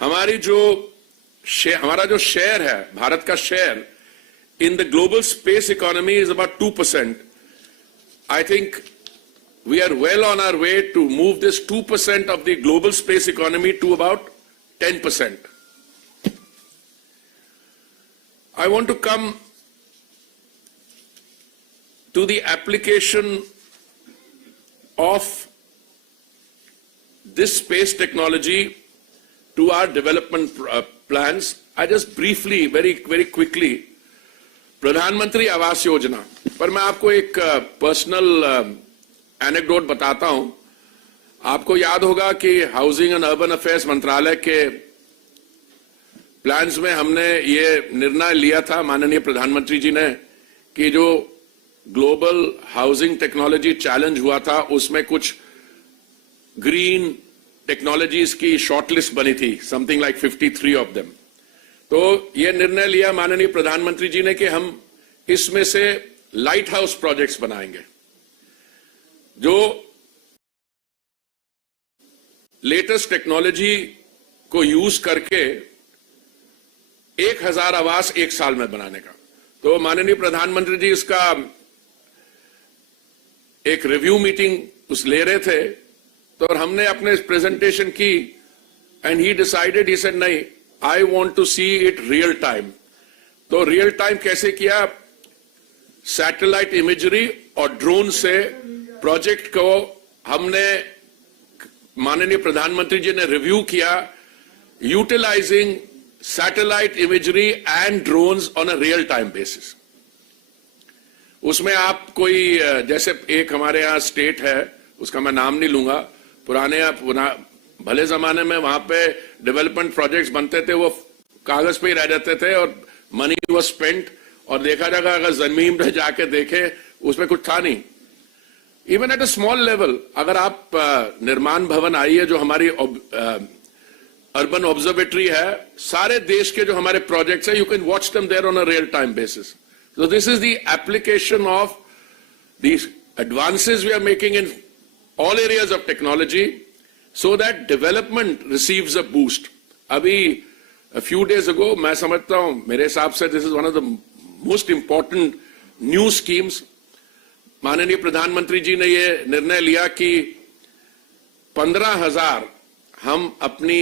हमारा जो शेयर है, भारत का share in the global space economy is about 2%. I think we are well on our way to move this 2% of the global space economy to about 10%. I want to come to the application of this space technology to our development plans. I just briefly, very quickly, प्रधानमंत्री आवास योजना पर मैं आपको एक personal anecdote बताता हूं। आपको याद होगा कि हाउसिंग एंड अर्बन अफेयर्स मंत्रालय के प्लान्स में हमने ये निर्णय लिया था, माननीय प्रधानमंत्री जी ने, कि जो ग्लोबल हाउसिंग टेक्नोलॉजी चैलेंज हुआ था उसमें कुछ ग्रीन टेक्नोलॉजीज की शॉर्टलिस्ट बनी थी, समथिंग लाइक 53 ऑफ देम। तो यह निर्णय लिया माननीय प्रधानमंत्री जी ने कि हम इसमें से लाइट हाउस प्रोजेक्ट्स बनाएंगे जो लेटेस्ट टेक्नोलॉजी को यूज करके 1000 आवास एक साल में बनाने का। तो माननीय प्रधानमंत्री जी इसका एक रिव्यू मीटिंग ले रहे थे, तो हमने अपने प्रेजेंटेशन की end he decided, he said नहीं, I want to see it real time. तो रियल टाइम कैसे किया? सैटेलाइट इमेजरी और ड्रोन से प्रोजेक्ट को हमने, माननीय प्रधानमंत्री जी ने रिव्यू किया, utilising satellite imagery and drones on a real time basis. उसमें आप कोई, जैसे एक हमारे यहाँ स्टेट है, उसका मैं नाम नहीं लूंगा, भले जमाने में वहां पे डेवलपमेंट प्रोजेक्ट्स बनते थे, वो कागज पे ही रह जाते थे और मनी वाज स्पेंट, और देखा जाएगा अगर जमीन पे जाके देखे उसमें कुछ था नहीं। Even at a small level, अगर आप निर्माण भवन आइए, जो हमारी अर्बन ऑब्जर्वेटरी है, सारे देश के जो हमारे प्रोजेक्ट्स है, you can watch them there on a real time basis. So this is the application of these advances we are making in all areas of technology, so that development receives a boost. अभी a few days ago, मैं समझता हूं, मेरे हिसाब से this is one of the most important new schemes. माननीय प्रधानमंत्री जी ने ये निर्णय लिया कि 15,000 हम अपनी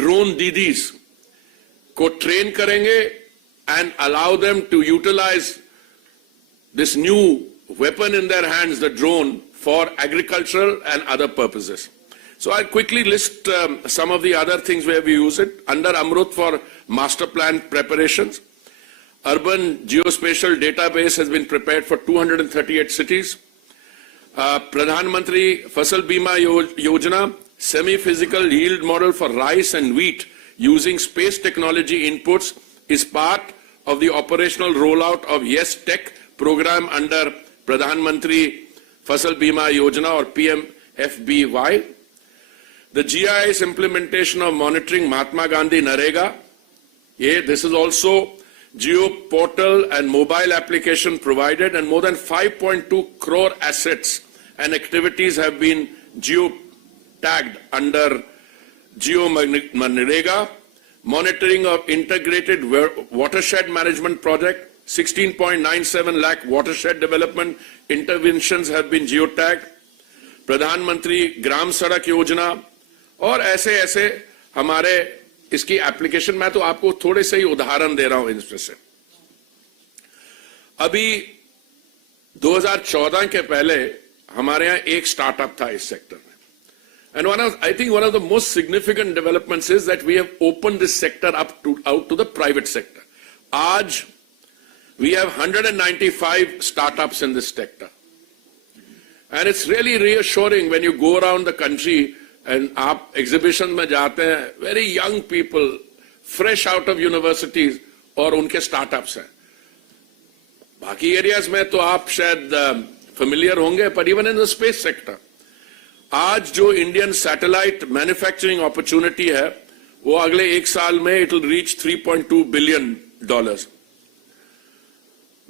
ड्रोन दीदीज को ट्रेन करेंगे and allow them to utilize this new weapon in their hands, the drone, for agricultural and other purposes. So I'll quickly list some of the other things where we use it. Under Amrut for master plan preparations, urban geospatial database has been prepared for 238 cities. Pradhan Mantri Fasal Bima Yojana, semi-physical yield model for rice and wheat using space technology inputs is part of the operational rollout of Yes Tech program under Pradhan Mantri Fasal Bima Yojana or PMFBY. The GIS implementation of monitoring Mahatma Gandhi Narega. This is also geo portal and mobile application provided, and more than 5.2 crore assets and activities have been geo tagged under Geo Narega. Monitoring of integrated watershed management project, 16.97 lakh watershed development interventions have been geo tagged. Pradhan Mantri Gram Sadak Yojana, और ऐसे ऐसे हमारे इसकी application, मैं तो आपको थोड़े से ही उदाहरण दे रहा हूं इसमें से। अभी 2014 के पहले हमारे यहाँ एक स्टार्टअप था इस सेक्टर में, and I think one of the most significant developments is that we have opened this sector out to the private sector. आज we have 195 startups in this sector, and it's really reassuring when you go around the country and आप exhibition में जाते हैं, very young people fresh out of universities और उनके startups हैं। बाकी areas में तो आप शायद फेमिलियर होंगे, पर even in the space sector आज जो इंडियन सैटेलाइट मैन्युफैक्चरिंग अपॉर्चुनिटी है, वो अगले एक साल में it will reach $3.2 billion.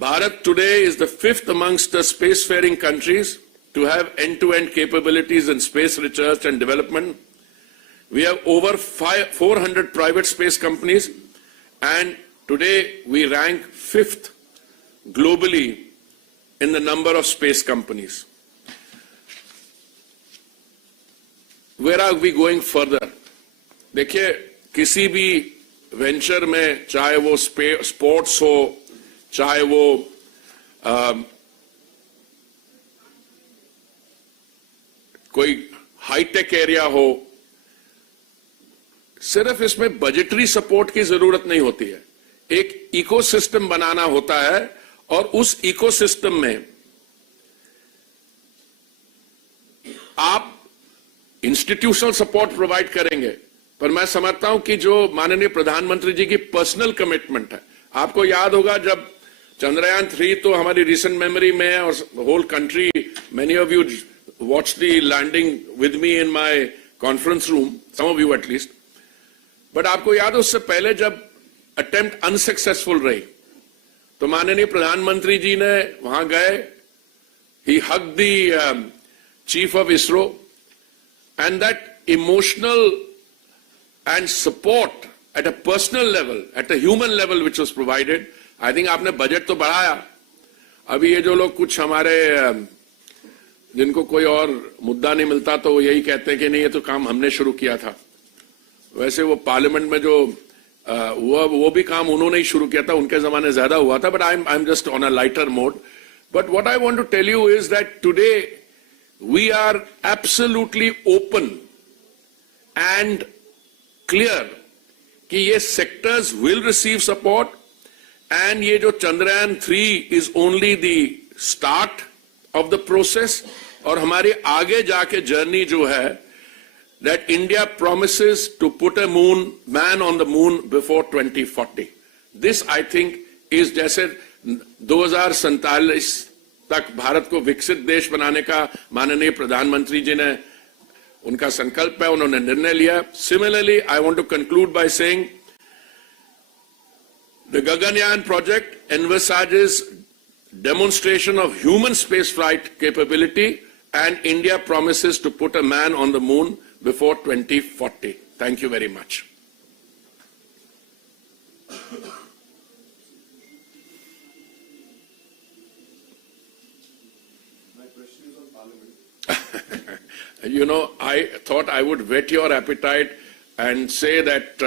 Bharat today is the 5th amongst the spacefaring countries to have end-to-end capabilities in space research and development. We have over 400 private space companies, and today we rank 5th globally in the number of space companies. Where are we going further? देखिए, किसी भी venture में, चाहे वो sports हो, चाहे वो कोई हाईटेक एरिया हो, सिर्फ इसमें बजटरी सपोर्ट की जरूरत नहीं होती है. एक इकोसिस्टम बनाना होता है, और उस इकोसिस्टम में आप इंस्टीट्यूशनल सपोर्ट प्रोवाइड करेंगे, पर मैं समझता हूं कि जो माननीय प्रधानमंत्री जी की पर्सनल कमिटमेंट है. आपको याद होगा जब चंद्रयान 3 तो हमारी रिसेंट मेमोरी में है, और whole country, many of you watch the landing with me in my conference room, some of you at least. But आपको याद है उससे पहले जब अटेम्प्ट अनसक्सेसफुल रही, तो माननीय प्रधानमंत्री जी ने वहां गए, ही hugged the chief of ISRO, and that emotional and support at a personal level, at a human level which was provided. I think आपने बजट तो बढ़ाया. अभी ये जो लोग कुछ हमारे जिनको कोई और मुद्दा नहीं मिलता तो वो यही कहते हैं कि नहीं ये तो काम हमने शुरू किया था. वैसे वो पार्लियामेंट में जो वो भी काम उन्होंने ही शुरू किया था, उनके जमाने ज्यादा हुआ था. But I am just on a lighter mode. But what I want to tell you is that today we are absolutely open and clear कि ये sectors will receive support, and ये जो Chandrayaan 3 is only the start of the process. और हमारी आगे जाके journey जो है, that India promises to put a man on the moon before 2040. This I think is जैसे 2047 तक भारत को विकसित देश बनाने का माननीय प्रधानमंत्री जी ने उनका संकल्प है, उन्होंने निर्णय लिया. Similarly, I want to conclude by saying the Gaganyaan project envisages demonstration of human spaceflight capability, and India promises to put a man on the moon before 2040. Thank you very much. My question is on Parliament. You know, I thought I would whet your appetite and say that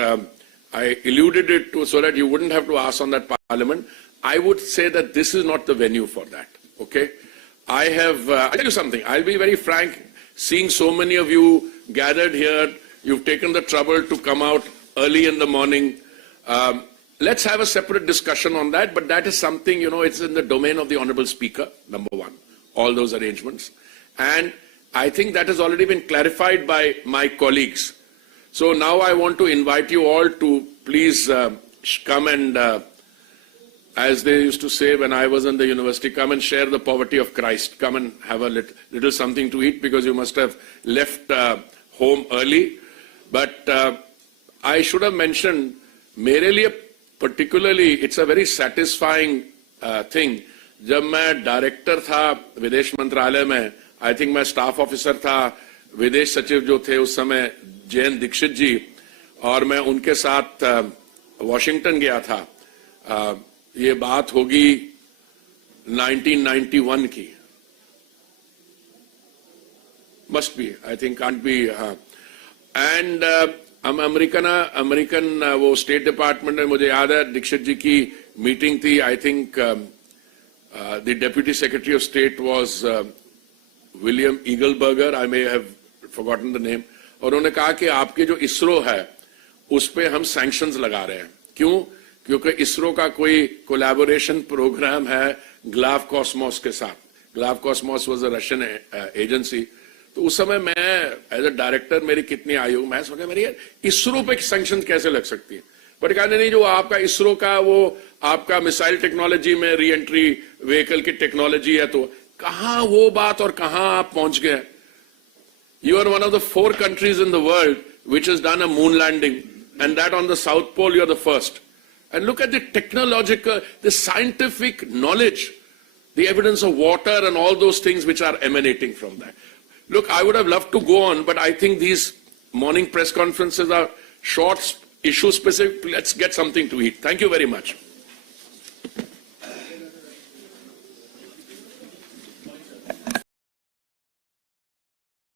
I alluded it to so that you wouldn't have to ask on that Parliament. I would say that this is not the venue for that. Okay? I'll tell you something. I'll be very frank. Seeing so many of you gathered here, you've taken the trouble to come out early in the morning. Let's have a separate discussion on that, but that is something, it's in the domain of the Honorable Speaker, number one, all those arrangements. And I think that has already been clarified by my colleagues. So now I want to invite you all to please come and, as they used to say when I was in the university, come and share the poverty of Christ. Come and have a little something to eat, because you must have left home early. But I should have mentioned, मेरे लिए particularly, it's a very satisfying thing. जब मैं director था विदेश मंत्रालय में, I think मैं staff officer था, विदेश सचिव जो थे उस समय जयंत दीक्षित जी, और मैं उनके साथ वॉशिंगटन गया था. ये बात होगी 1991 की, must be, I think, can't be. And American वो स्टेट डिपार्टमेंट में, मुझे याद है दीक्षित जी की मीटिंग थी. I think the deputy secretary of state was William Eagleburger, I may have forgotten the name. और उन्होंने कहा कि आपके जो इसरो है उस पे हम सैंक्शंस लगा रहे हैं. क्यों? क्योंकि इसरो का कोई कोलैबोरेशन प्रोग्राम है ग्लाव कॉस्मोस के साथ. Glove Cosmos was a Russian agency. तो उस समय मैं एज अ डायरेक्टर, मेरी कितनी आयु, मैं सोचा मेरी इसरो पे सैंक्शन कैसे लग सकती है. बट कहने नहीं, जो आपका इसरो का वो आपका मिसाइल टेक्नोलॉजी में री एंट्री व्हीकल की टेक्नोलॉजी है, तो कहां वो बात और कहां आप पहुंच गए. You are one of the 4 countries in the world which has done a moon landing, and that on the South Pole you are the first. And look at the technological, the scientific knowledge, the evidence of water and all those things which are emanating from that. Look, I would have loved to go on, but I think these morning press conferences are short, issue specific. Let's get something to eat. Thank you very much.